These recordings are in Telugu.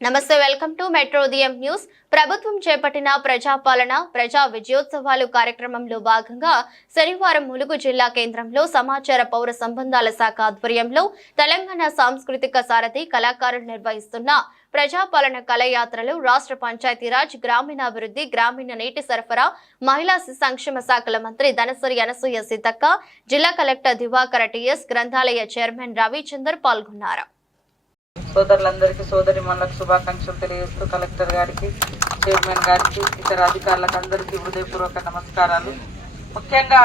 నమస్తే వెల్కమ్ టు మెట్రో ఉదయం న్యూస్. ప్రభుత్వం చేపట్టిన ప్రజాపాలన ప్రజా విజయోత్సవాలు కార్యక్రమంలో భాగంగా శనివారం ములుగు జిల్లా కేంద్రంలో సమాచార పౌర సంబంధాల శాఖ ఆధ్వర్యంలో తెలంగాణ సాంస్కృతిక సారథి కళాకారులు నిర్వహిస్తున్న ప్రజాపాలన కళయాత్రలు రాష్ట్ర పంచాయతీరాజ్ గ్రామీణాభివృద్ధి గ్రామీణ నీటి సరఫరా మహిళా సంక్షేమ శాఖల మంత్రి ధనసరి అనసూయ సీతక్క జిల్లా కలెక్టర్ దివాకర టిఎస్ గ్రంథాలయ చైర్మన్ రవిచందర్ పాల్గొన్నారు. సోదరులందరికీ సోదరి మనకు శుభాకాంక్షలు తెలియజేస్తూ కలెక్టర్ గారికి చైర్మన్ గారికి ఇతర అధికారులకు అందరికీ హృదయపూర్వక నమస్కారాలు. ముఖ్యంగా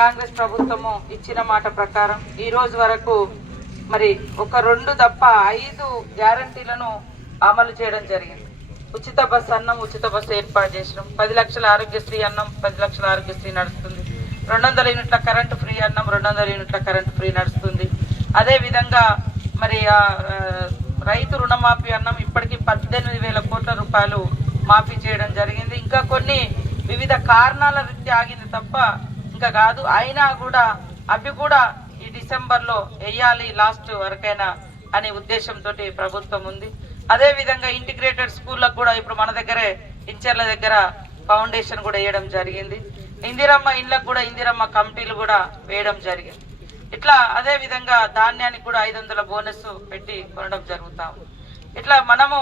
కాంగ్రెస్ ప్రభుత్వము ఇచ్చిన మాట ప్రకారం ఈ రోజు వరకు మరి ఒక రెండు తప్ప ఐదు గ్యారంటీలను అమలు చేయడం జరిగింది. ఉచిత బస్సు అన్నం ఉచిత బస్సు ఏర్పాటు చేసినాం. పది లక్షల ఆరోగ్యశ్రీ అన్నం పది లక్షల ఆరోగ్యశ్రీ నడుస్తుంది. రెండు వందల యూనిట్ల కరెంటు ఫ్రీ అన్నం రెండు వందల యూనిట్ల కరెంటు ఫ్రీ నడుస్తుంది. అదేవిధంగా మరి రైతు రుణమాఫీ అన్నం ఇప్పటికీ పద్దెనిమిది వేల కోట్ల రూపాయలు మాఫీ చేయడం జరిగింది. ఇంకా కొన్ని వివిధ కారణాల రీత్యా ఆగింది తప్ప ఇంకా కాదు. అయినా కూడా అవి కూడా ఈ డిసెంబర్లో వేయాలి లాస్ట్ వరకైనా అనే ఉద్దేశంతో ప్రభుత్వం ఉంది. అదే విధంగా ఇంటిగ్రేటెడ్ స్కూళ్ళకు కూడా ఇప్పుడు మన దగ్గరే ఇంచర్ల దగ్గర ఫౌండేషన్ కూడా వేయడం జరిగింది. ఇందిరమ్మ ఇండ్లకు కూడా ఇందిరమ్మ కమిటీలు కూడా వేయడం జరిగింది. ఇట్లా అదే విధంగా ధాన్యానికి కూడా ఐదు వందల బోనస్ పెట్టి కొనడం జరుగుతాం ఇట్లా మనము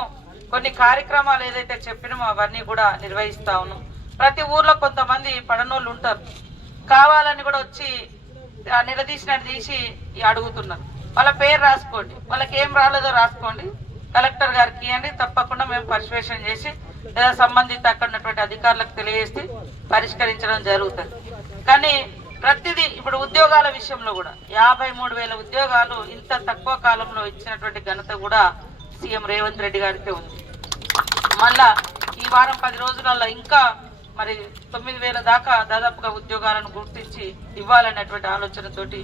కొన్ని కార్యక్రమాలు ఏదైతే చెప్పినామో అవన్నీ కూడా నిర్వహిస్తా ఉన్నాం. ప్రతి ఊర్లో కొంతమంది పడనోళ్ళు ఉంటారు. కావాలని కూడా వచ్చి ఆ నిలదీసినట్టు తీసి అడుగుతున్నారు. వాళ్ళ పేరు రాసుకోండి. వాళ్ళకి ఏం రాలేదో రాసుకోండి. కలెక్టర్ గారికి ఇవ్వండి తప్పకుండా మేము పరిశోషణ చేసి లేదా సంబంధిత అక్కడ ఉన్నటువంటి అధికారులకు తెలియజేసి పరిష్కరించడం జరుగుతుంది. కానీ ప్రతిదీ ఇప్పుడు ఉద్యోగాల విషయంలో కూడా యాభై మూడు వేల ఉద్యోగాలు ఇంత తక్కువ కాలంలో ఇచ్చినటువంటి ఘనత కూడా సీఎం రేవంత్ రెడ్డి గారికి ఉంది. మళ్ళా ఈ వారం పది రోజులలో ఇంకా మరి తొమ్మిది వేల దాకా దాదాపుగా ఉద్యోగాలను గుర్తించి ఇవ్వాలనేటువంటి ఆలోచనతోటి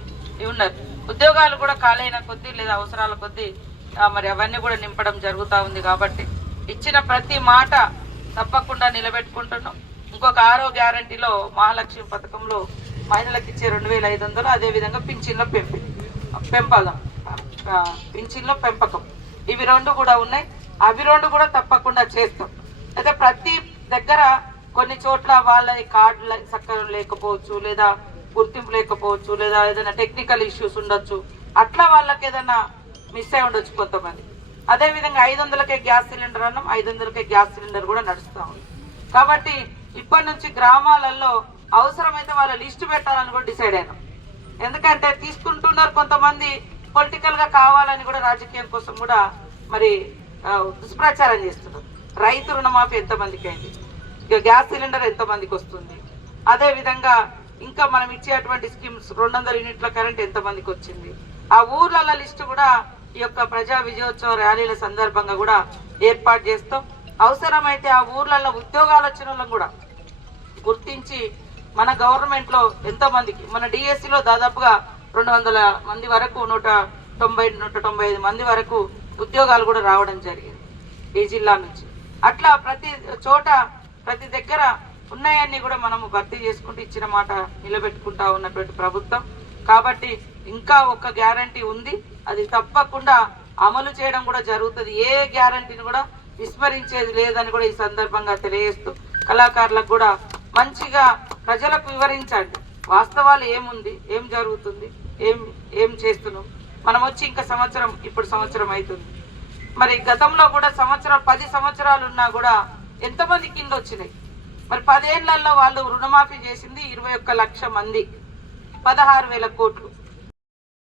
ఉన్నారు. ఉద్యోగాలు కూడా ఖాళీ కొద్దీ లేదా అవసరాల కొద్దీ మరి అవన్నీ కూడా నింపడం జరుగుతూ ఉంది కాబట్టి ఇచ్చిన ప్రతి మాట తప్పకుండా నిలబెట్టుకుంటున్నాం. ఇంకొక ఆరో గ్యారంటీలో మహాలక్ష్మి పథకంలో మహిళలకు ఇచ్చే రెండు వేల ఐదు వందలు అదేవిధంగా పింఛన్ల పెంపి పెంపకం ఆ, పింఛన్లో పెంపకం. ఇవి రెండు కూడా ఉన్నాయి. అవి రెండు కూడా తప్పకుండా చేస్తాం. అయితే ప్రతి దగ్గర కొన్ని చోట్ల వాళ్ళ కార్డులు సక్కరం లేకపోవచ్చు లేదా గుర్తింపు లేకపోవచ్చు లేదా ఏదైనా టెక్నికల్ ఇష్యూస్ ఉండొచ్చు. అట్లా వాళ్ళకి ఏదైనా మిస్ అయి ఉండొచ్చు కొంతమంది. అదే విధంగా ఐదు వందలకే గ్యాస్ సిలిండర్ అన్నాం ఐదు వందలకే గ్యాస్ సిలిండర్ కూడా నడుస్తూ ఉంది. కాబట్టి ఇప్పటి నుంచి గ్రామాలలో అవసరమైతే వాళ్ళ లిస్ట్ పెట్టాలని కూడా డిసైడ్ అయినాం. ఎందుకంటే తీసుకుంటున్నారు కొంతమంది పొలిటికల్గా కావాలని కూడా రాజకీయం కోసం కూడా మరి దుష్ప్రచారం చేస్తున్నారు. రైతు రుణమాఫీ ఎంతమందికి అయింది? ఇక గ్యాస్ సిలిండర్ ఎంతమందికి వస్తుంది? అదే విధంగా ఇంకా మనం ఇచ్చేటువంటి స్కీమ్స్ రెండు వందల యూనిట్ల కరెంట్ ఎంతమందికి వచ్చింది? ఆ ఊర్ల లిస్టు కూడా ఈ యొక్క ప్రజా విజయోత్సవ ర్యాలీల సందర్భంగా కూడా ఏర్పాటు చేస్తాం. అవసరమైతే ఆ ఊర్లలో ఉద్యోగాలు వచ్చిన కూడా గుర్తించి మన గవర్నమెంట్లో ఎంతో మందికి మన డిఎస్సి లో దాదాపుగా రెండు వందల మంది వరకు నూట తొంభై నూట తొంభై ఐదు మంది వరకు ఉద్యోగాలు కూడా రావడం జరిగింది ఈ జిల్లా నుంచి. అట్లా ప్రతి చోట ప్రతి దగ్గర ఉన్నాయన్నీ కూడా మనము భర్తీ చేసుకుంటూ ఇచ్చిన మాట నిలబెట్టుకుంటా ఉన్నటువంటి ప్రభుత్వం. కాబట్టి ఇంకా ఒక గ్యారంటీ ఉంది. అది తప్పకుండా అమలు చేయడం కూడా జరుగుతుంది. ఏ గ్యారంటీని కూడా విస్మరించేది లేదని కూడా ఈ సందర్భంగా తెలియజేస్తూ కళాకారులకు కూడా మంచిగా ప్రజలకు వివరించండి. వాస్తవాలు ఏముంది? ఏం జరుగుతుంది? ఏం ఏం చేస్తున్నాం? మనం వచ్చి ఇంకా సంవత్సరం ఇప్పుడు సంవత్సరం అవుతుంది మరి గతంలో కూడా సంవత్సరం పది సంవత్సరాలు ఉన్నా కూడా ఎంతమంది కింద వచ్చినాయి? మరి పదేళ్ళలో వాళ్ళు రుణమాఫీ చేసింది ఇరవై ఒక్క లక్ష మంది పదహారు వేల కోట్లు.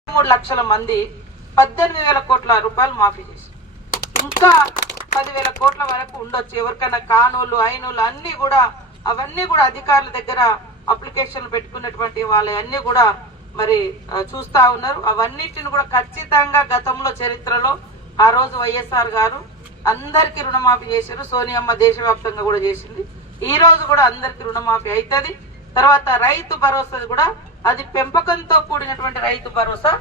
మూడు లక్షల మంది పద్దెనిమిది వేల కోట్ల రూపాయలు మాఫీ చేసి ఇంకా పదివేల కోట్ల వరకు ఉండొచ్చు. ఎవరికైనా కానోళ్ళు అయినోళ్ళు అన్నీ కూడా అవన్నీ కూడా అధికారుల దగ్గర అప్లికేషన్లు పెట్టుకున్నటువంటి వాళ్ళన్నీ కూడా మరి చూస్తూ చూస్తా ఉన్నారు. అవన్నిటిని కూడా ఖచ్చితంగా గతంలో చరిత్రలో ఆ రోజు వైఎస్ఆర్ గారు అందరికీ రుణమాఫీ చేశారు. సోనియమ్మ దేశవ్యాప్తంగా కూడా చేసింది. ఈ రోజు కూడా అందరికీ రుణమాఫీ అవుతుంది తర్వాత రైతు భరోసా కూడా అది పెంపకంతో కూడినటువంటి రైతు భరోసా.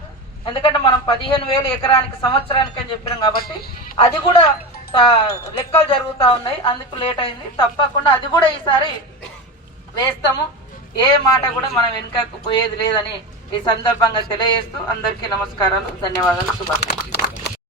ఎందుకంటే మనం పదిహేను వేలు ఎకరానికి సంవత్సరానికి అని చెప్పినాం కాబట్టి అది కూడా లెక్కలు జరుగుతూ ఉన్నాయి. అందుకు లేట్ అయింది. తప్పకుండా అది కూడా ఈసారి వేస్తాము. ఏ మాట కూడా మనం వెనుకకు పోయేది లేదని ఈ సందర్భంగా తెలియజేస్తూ అందరికీ నమస్కారాలు ధన్యవాదాలు శుభాకాంక్షలు.